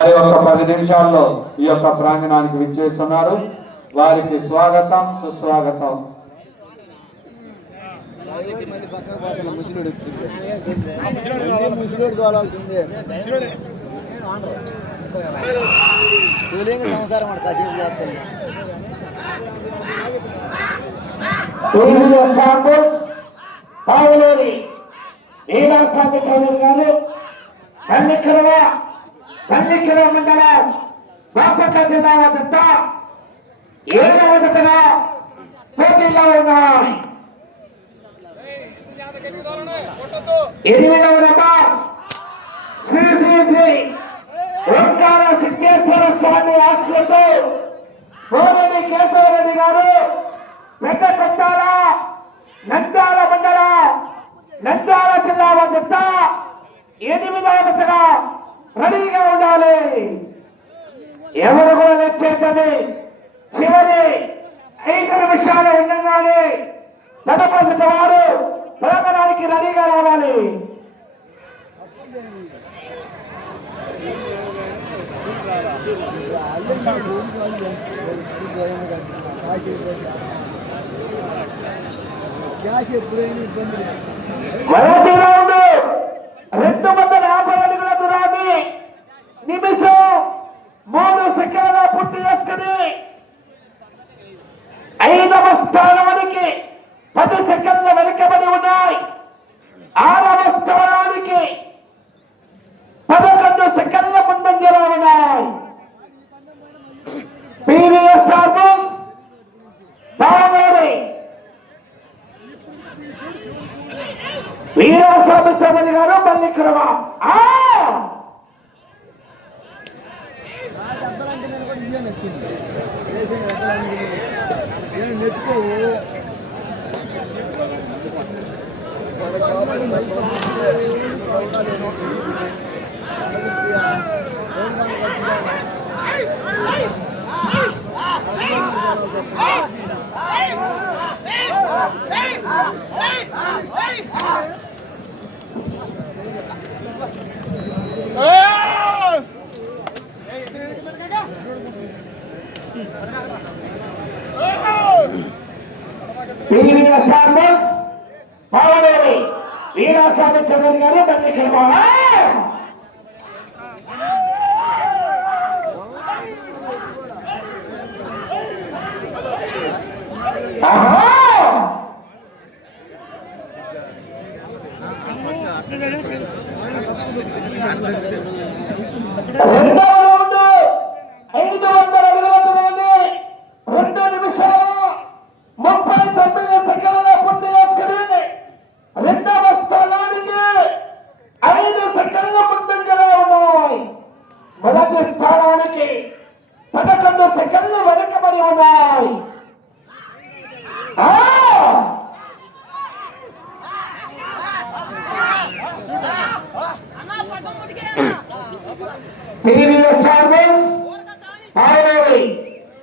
వారి యొక్క 10 నిమిషాల్లో ఈ యొక్క ప్రాంగణానికి విచ్చేస్తున్నారు. వారికి స్వాగతం సుస్వాగతం. పల్లికర మండలం బాపట్ల జిల్లా వద్ద 7వ జతగా పోటీలో ఉన్నాయి. 8వ నెంబర్ శ్రీ శ్రీ శ్రీ ఓంకార సిద్ధేశ్వర స్వామి ఆశ్రతో కోరేటి కేశవరెడ్డి గారు పెద్ద కొట్టాల నంద్యాల మండలం నంద్యాల జిల్లా వద్ద 8వ జతగా రెడీగా ఉండాలి. ఎవరు కూడా లెక్కేసండి. చివరి 5 నిమిషాలు ఉండగానే తదుపరి వారు ప్రకటనకి రెడీగా రావాలి. మొదటి రౌండ్ 250 అడుగుల దూరాన్ని నిమిషం 3 సెకండ్ల పూర్తి చేసుకుని 5వ స్థానానికి 10 సెకండ్ల వెనుకబడి ఉన్నాయి. 6వ స్థానానికి 11 సెకండ్ల ముందంజలో ఉన్నాయి. పీవీఎస్ఆర్ బావమేరి వీరాస్వామి చౌదరి గారు మల్లిక్రమ వీరాస్వామి చౌదరి గారు మల్లిక్రమ రెండవ రౌండ్ 500 అడుగుల దూరాన్ని 2 నిమిషాల 39 సెకండ్ల పూర్తి చేసుకుని 2వ స్థానానికి 5 సెకండ్ల ముందంజలో ఉన్నాయి. మొదటి స్థానానికి 11 సెకండ్లు వెనుకబడి ఉన్నాయి.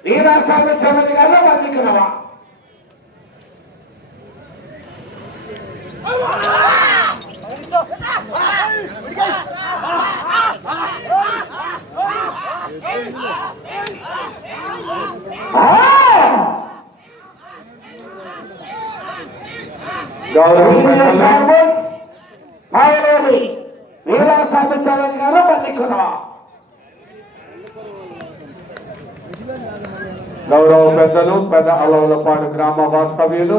వీరాస్వామి చౌదరి గారు మల్లిక్రమ వీరాస్వామి చౌదరి గారు మల్లిక్రమ గౌరవ పెద్దలు పెద్ద అలవలపాడు గ్రామ వాస్తవ్యులు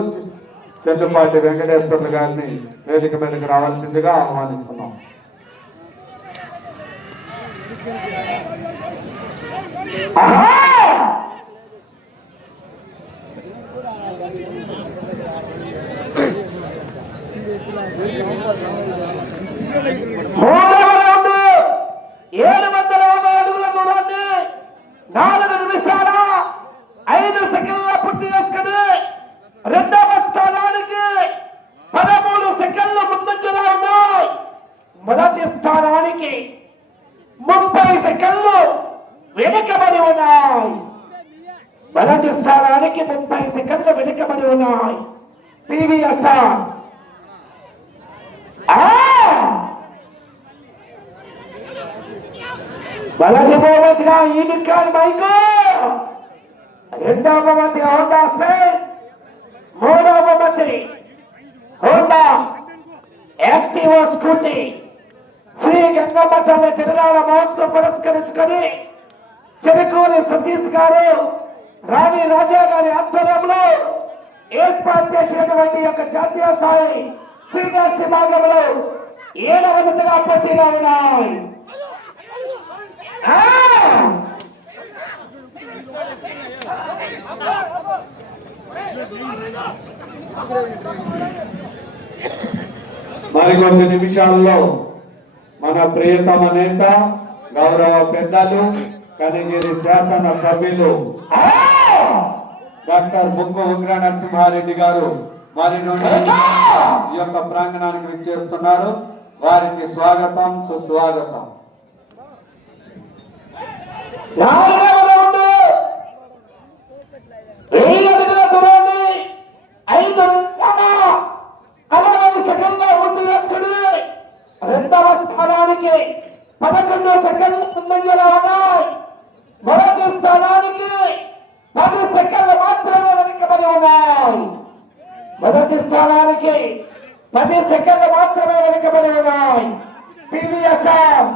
చెందుపాటి వెంకటేశ్వర్లు గారిని వేదిక మీదకి రావాల్సిందిగా ఆహ్వానిస్తున్నాం. మొదటి స్థానానికి 30 సెకండ్లు వెనుకబడి ఉన్నాయి. మొదటి స్థానానికి 30 సెకండ్లు వెనుకబడి ఉన్నాయి. పీవీఎస్ఆర్ మొదటి బహుమతిగా యూనికాన్ బైక్, రెండవ బహుమతిగా హోండా స్పేస్, మూడవ బహుమతి Honda Activa scooty. Shri Gangamma తల్లి తిరునాళ్ళ మహోత్సవం పురస్కరించుకొని చెరుకూరి సతీష్ గారు, రాణి రాజా గారి ఆధ్వర్యంలో ఏర్పాటు చేసినటువంటి యొక్క జాతీయ స్థాయి సీనియర్స్ విభాగంలో 7వ విడతగా పోటీలో ఉన్నాయి. మరికొన్ని నిమిషాల్లో మన ప్రియతమ నేత గౌరవ పెద్దలు కనిగిరి శాసన సభ్యులు డాక్టర్ బొంగు ఉగ్ర నరసింహారెడ్డి గారు వారి నుండి ఈ యొక్క ప్రాంగణానికి విచ్చేస్తున్నారు. వారికి స్వాగతం, సుస్వాగతం. రెండవ స్థానానికి 11 సెకండ్ల ముందంజలో ఉన్నాయి. మొదటి స్థానానికి 10 సెకండ్లు మాత్రమే వెనుకబడి ఉన్నాయి. మొదటి స్థానానికి 10 సెకండ్లు మాత్రమే వెనుకబడి ఉన్నాయి. పివిఎస్ఆర్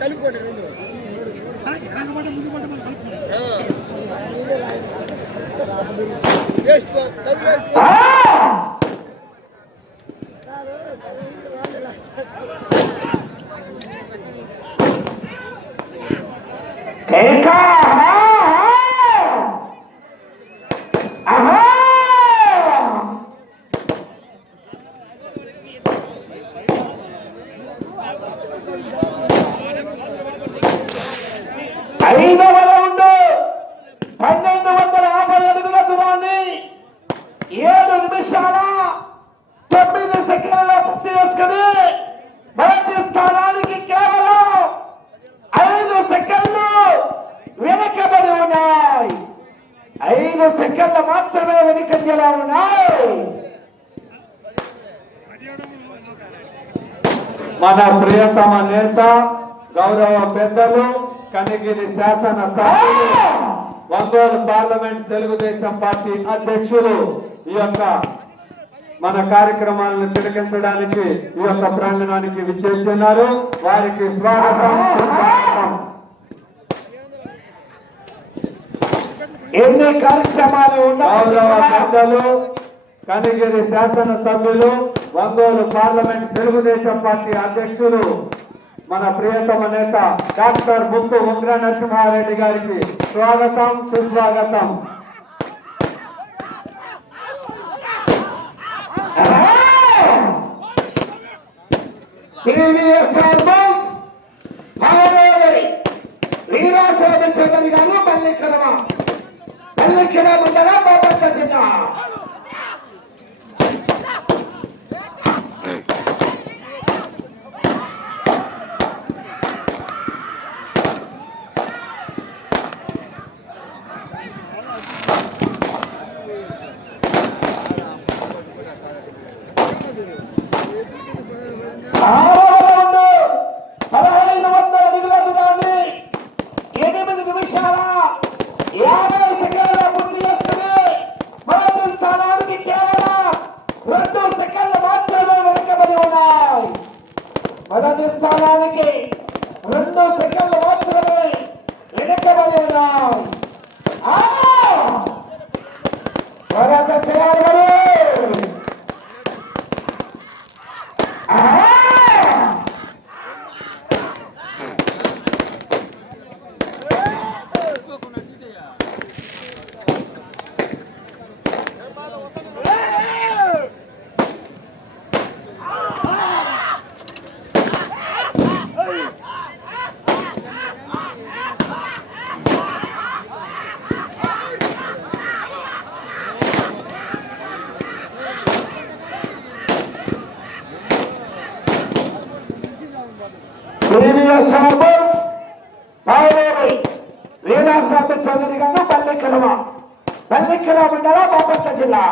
కలిపి ఐదవ రౌండ్ 1250 అడుగుల దూరాన్ని 7 నిమిషాల 9 సెకండ్ల పూర్తి చేసుకుని మొదటి స్థానానికి కేవలం 5 సెకండ్లు వెనుకబడి ఉన్నాయి. 5 సెకండ్లు మాత్రమే వెనుకంజలో ఉన్నాయి. మన ప్రియతమ నేత గౌరవ పెద్దలు కనిగిరి శాసన సభ్యులు ఒంగోలు పార్లమెంట్ తెలుగుదేశం పార్టీ అధ్యక్షులు ఈ యొక్క మన కార్యక్రమాలను తిలకించడానికి ఈ యొక్క ప్రాంగణానికి విచ్చేస్తున్నారు. వారికి స్వాగతం, సుస్వాగతం. ఎన్ని కార్యక్రమాలు గౌరవ పెద్దలు కనిగిరి శాసన సభ్యులు ఒంగోలు పార్లమెంట్ తెలుగుదేశం పార్టీ అధ్యక్షులు మన ప్రియతమ నేత డాక్టర్ బొంగు ఉగ్ర నరసింహారెడ్డి గారికి స్వాగతం, సుస్వాగతం. వీరాస్వామి చౌదరి గారు పల్లికర మండలం బాపట్ల జిల్లా. మొదటి స్థానానికి 2 సెకండ్లు మాత్రమే వెనుకబడి ఉన్నాయి. పోరాట చేయాలి మరి. ప్రీవియస్ హార్బర్ పావులేరు వీరాస్వామి చౌదరి గారు పల్లికల మండల బాపట్ల జిల్లా.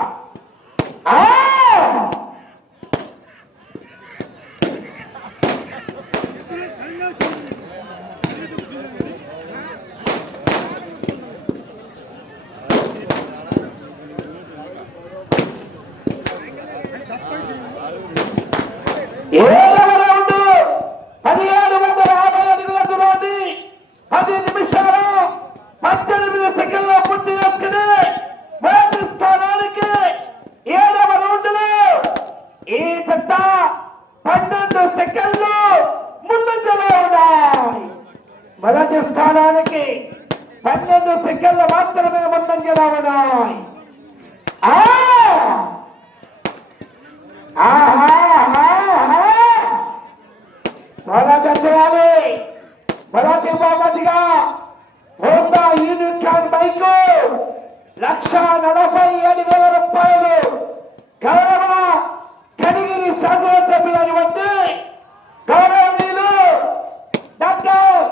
మొదటి స్థానానికి 12 సెకండ్లు మాత్రమే ముందంజలో ఉన్నాయి. చేయాలి మొదటి బహుమతిగా హోండా యూనికాన్ బైక్ 1,47,000 రూపాయలు గౌరవ కనిగిరి శాసనసభ్యులైనటువంటి గౌరవనీయులు డాక్టర్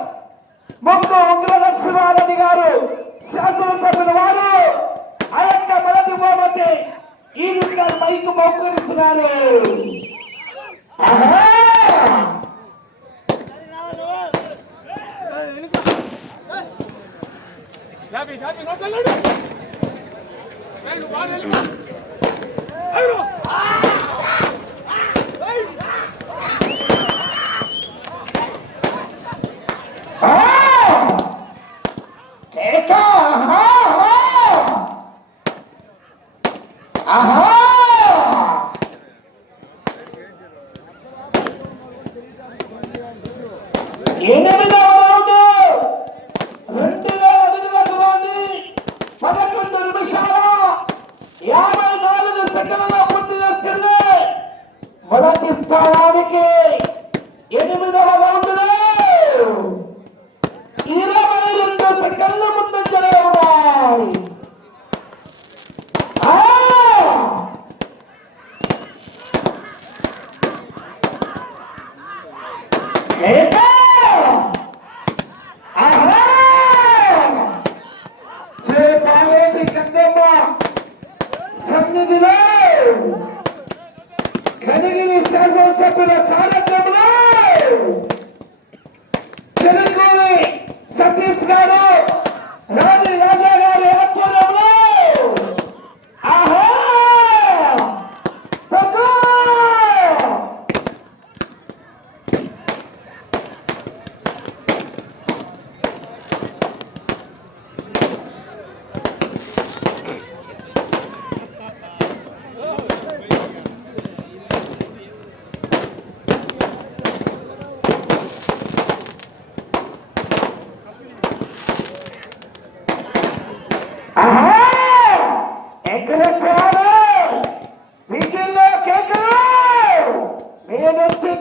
ముక్కు ఉగ్రలక్ష్మారెడ్డి గారు శాసనసభ్యుల వారు ఆ యొక్క మొదటి బహుమతి యూనికాన్ బైక్ బహుకరిస్తున్నారు. మొదటి స్థానానికి 8వ రౌండ్లో 22 సెకండ్ల ముందంజలో ఉన్నాయి. సన్నిధిలో కనిగిరి శాసనసభ్యుల సారథ్యంలో చెరుకూరి సతీష్ గారు రాజు రాజా గారి ఆధ్వర్యంలో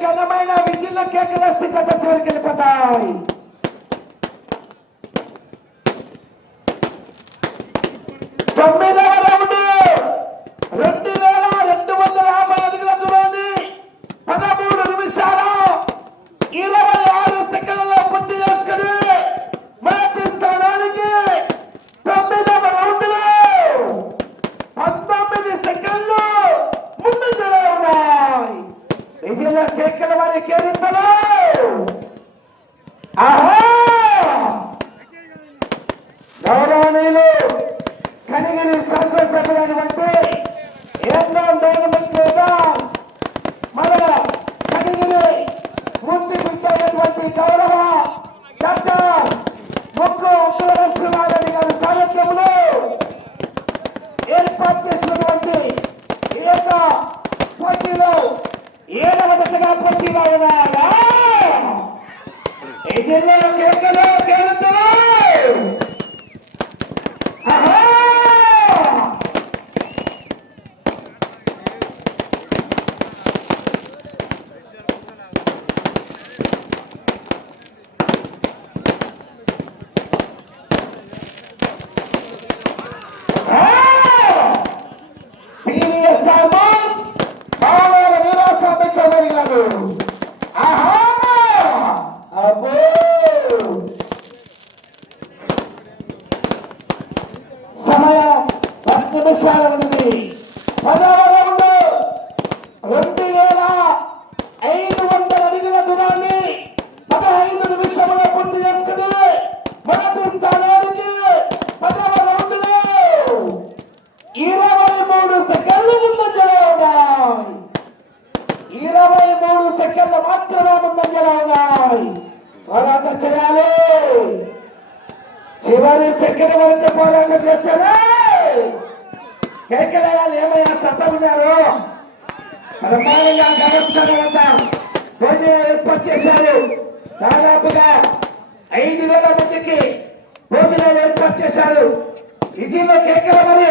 ఘనమైన విజిల్ల కేకల స్థితి చివరికి వెళ్ళిపోతాయి. తొమ్మిదవ రౌండ్ 2,250 అడుగుల దూరాన్ని 13 నిమిషాల 26 సెకండ్లలో పూర్తి చేసుకుని మొదటి స్థానానికి 9వ రౌండ్లో 19 సెకండ్లు ముందంజలో ఉన్నాయి. విజయ కేకల వారి కేరింతలు గౌరవనీయులు కనిగిరి శాసనసభ్యులైనటువంటి మన కనిగిరి ముందు పెట్టినటువంటి గౌరవ డాక్టర్ ముక్కు ఉగ్రలక్ష్మారెడ్డి గారి సారథ్యంలో ఏర్పాటు చేసినటువంటి ఈ యొక్క పోటీలో 7వ దశగా పోటీలో ఉన్నాయా ఈ జిల్లా కేకలు కేరింతలు పోరాటం చేయాలి. చివరి సెకండ్ వరకు పోరాటం చేస్తారా? కేకలేయాలి. ఏమైనా తప్పన్నారు? బ్రహ్మాండంగా గమనిస్తారంట. భోజనాలు ఏర్పాటు చేశారు. దాదాపుగా 5,000 మందికి భోజనాలు ఏర్పాటు చేశారు. ఇదిలో కేకల మరి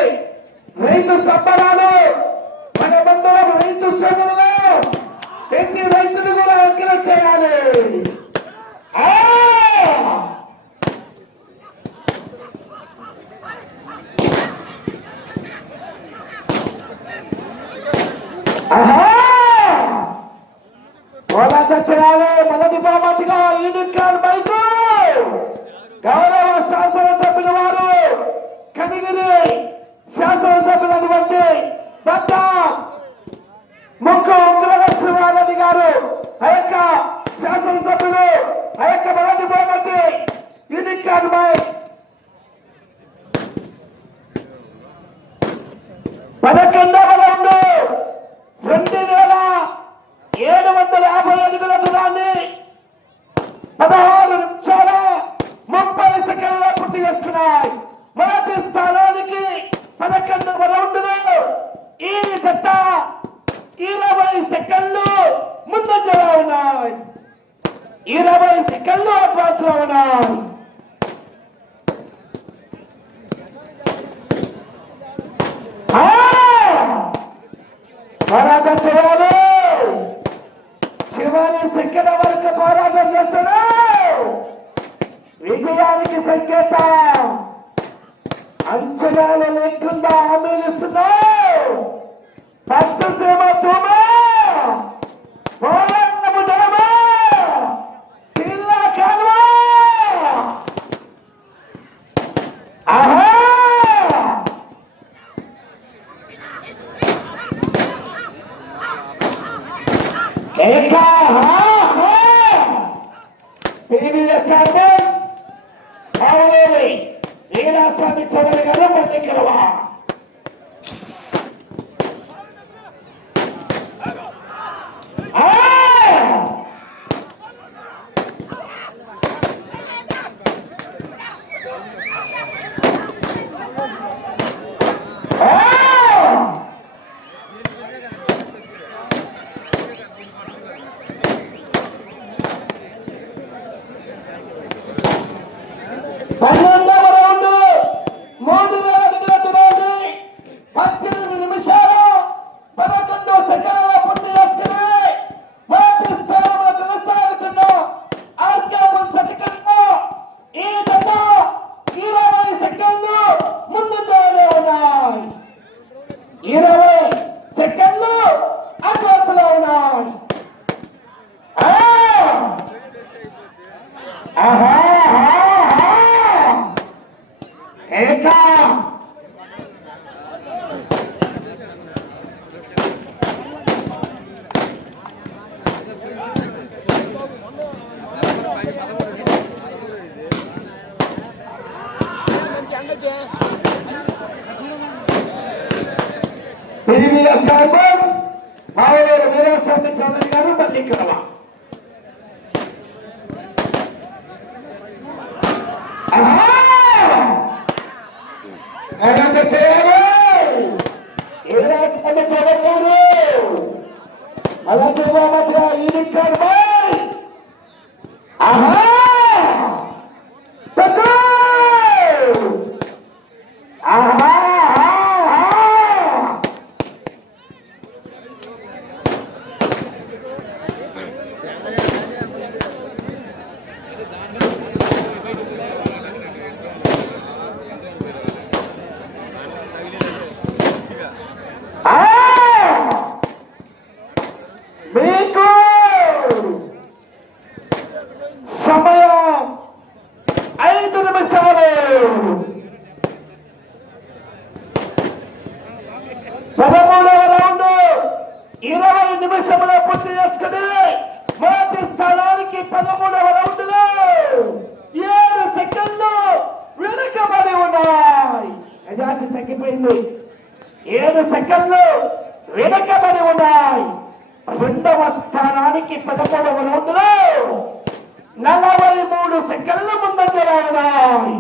రైతు సంబరాలు. మన బంధువుల రైతు సోదరులు ప్రతి రైతులు కూడా అంకితం చేయాలి. పోరాటం చేయాలి. మొదటి బహుమతిగా ఈడికాల్ బైకు గౌరవ శాసనసభ్యుల వారు కనిగిరి శాసనసభ్యులటువంటి డాక్టర్ ముక్కు ఉగ్రలక్ష్మీవారెడ్డి గారు ఆ యొక్క శాసనసభ్యులు ఆ యొక్క మొదటి బహుమతి ఈడికాల్ బైక్ 11వ రౌండ్ 2,750 అడుగుల దూరాన్ని 16 నిమిషాల 30 సెకండ్ల పూర్తి చేస్తున్నాయి. మొదటి స్థానానికి 11వ రౌండ్లో ఈ జత 20 సెకండ్లు ముందంజలో ఉన్నాయి. 20 సెకండ్లు అడ్వాన్స్ లో ఉన్నాయి. పోరాటం చేయాలి. చివరి సెకండ్ వరకు పోరాటం చేస్తున్నావు. విజయానికి సంకేతం. అంచనాలు లేకుండా హామీలు ఇస్తున్నావు. పట్టు సీమ తూమ పోరాటము జనమా పిల్ల కాలువ. ఆహా వీరాస్వామి చౌదరి గారు పల్లెకెలవా. వీరాస్వామి చౌదరి గారు పల్లెకెలవా. వీరాస్వామి చౌదరి గారు అలాగే ఈడికాల్ బైక్. ఆహా మీకు సమయం 5 నిమిషాలు. 13వ రౌండ్ 20 నిమిషముల పూర్తి చేసుకుని మొదటి స్థానానికి 13వ రౌండ్ లో 7 సెకండ్లు వెనుకబడి ఉన్నాయి. యజాతి తగ్గిపోయింది. 7 సెకండ్లు వెనుకబడి ఉన్నాయి. 2వ స్థానానికి 13వ రౌండ్ లో 43 సెకండ్ల ముందంజలో ఉన్నాయి.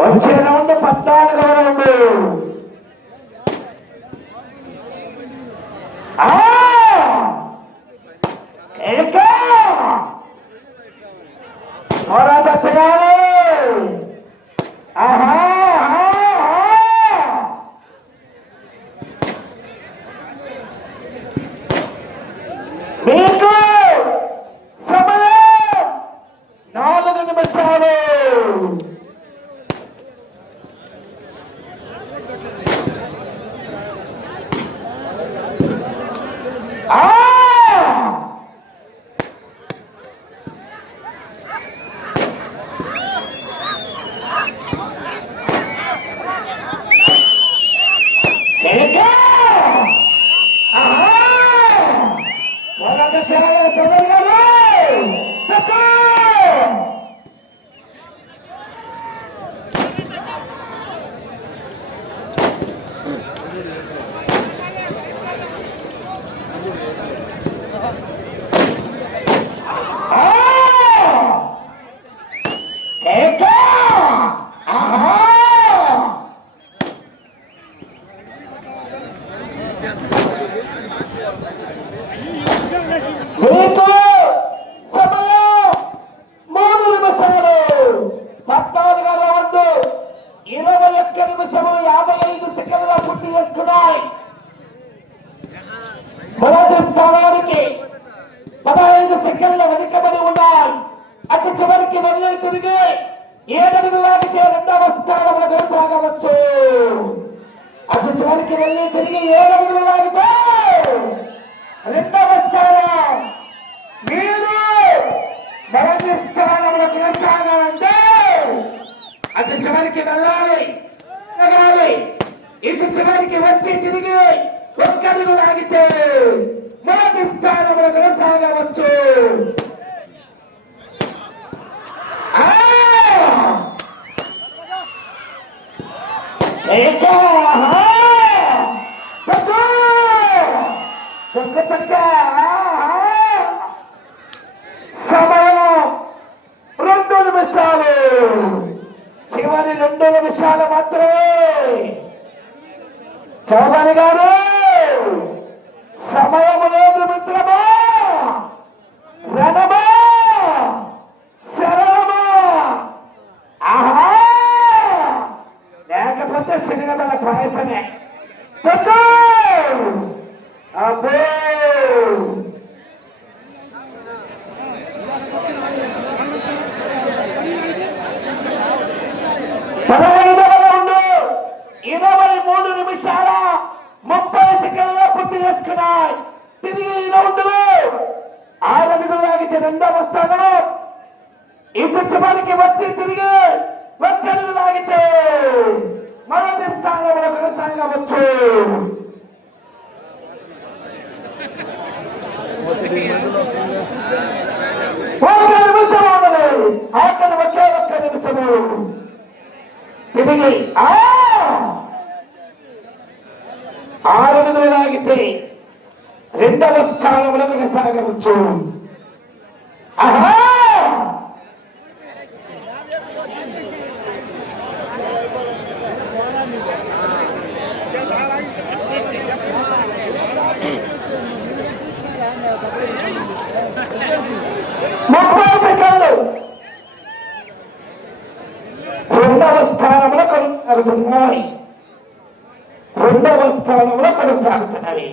వచ్చే రౌండ్ 14వ రౌండ్. పోరాట చేయాలి. మీకు సమయం 4 నిమిషాలు. మీకు సమయం 3 నిమిషాలు. 14వ రౌండ్ 21 నిమిషము 55 సెకండ్ల పూర్తి చేసుకున్నాయి. మొదటి స్థానానికి 15 సెకండ్ల వెనుకబడి ఉన్నాయి. అటు చివరికి వెళ్ళి తిరిగి 7 అడుగులాగితే 2వ స్థానంలో కొనసాగవచ్చు. అటు చివరికి వెళ్ళి తిరిగి 7 అడుగులాగితే 2వ స్థానం. మీరు మొదటి స్థానంలో కొనసాగాలంటే అటు చివరికి వెళ్ళాలి. ఇటు చివరికి వచ్చి తిరిగి 1 అడుగు లాగితే మొదటి స్థానంలో కొనసాగవచ్చు. సమయం 2 నిమిషాలు. చివరి 2 నిమిషాలు మాత్రమే. చౌదరి గారు సమయం లేదు మిత్రమా. రణమా శరణమా. లేకపోతే సినిగల పాయసమే. అబ్బో 15వ రౌండ్ 23 నిమిషాల 30 సెకండ్ల పూర్తి చేసుకున్నాయి. తిరిగి ఈ రౌండ్ 6 అడుగులు లాగితే 2వ స్థానం. ఇటు చివరికి వచ్చి తిరిగి 1 అడుగు లాగితే మొదటి స్థానంలో కొనసాగవచ్చు. ఆఖరి ఒకే 1 నిమిషము. తిరిగి 6 అడుగులు లాగితే 2వ స్థానంలో కొనసాగవచ్చు. కొనసాగుతున్నాయి. 2వ స్థానంలో కొనసాగుతున్నవి.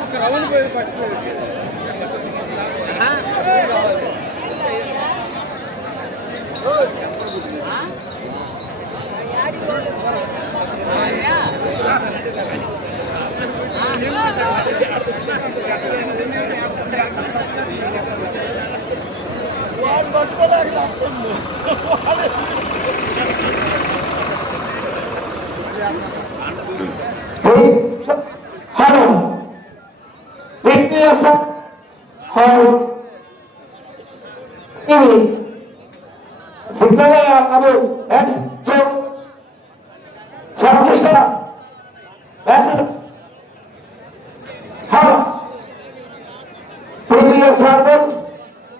ఒక్క రౌండ్ పోయి పట్టుకోవచ్చు. హలో ఇది సిద్ధమయ్య అన్నారు శ్రీకృష్ణ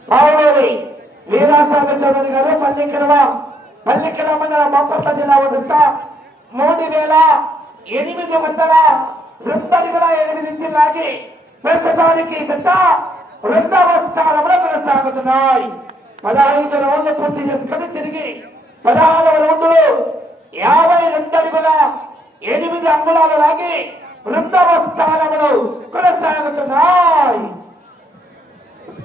పావులూరి వీరాస్వామి చౌదరి గారు పల్లికర మండలం బాపట్ల జిల్లా వద్ద 3,808 నుంచి లాగి ప్రస్తుతానికి జత రెండవ స్థానంలో కొనసాగుతున్నాయి. 15 రౌండ్లు పూర్తి చేసుకుని తిరిగి 16వ రౌండ్లు 52 అడుగుల 8 అంగుళాలు లాగి రెండవ స్థానంలో కొనసాగుతున్నాయి.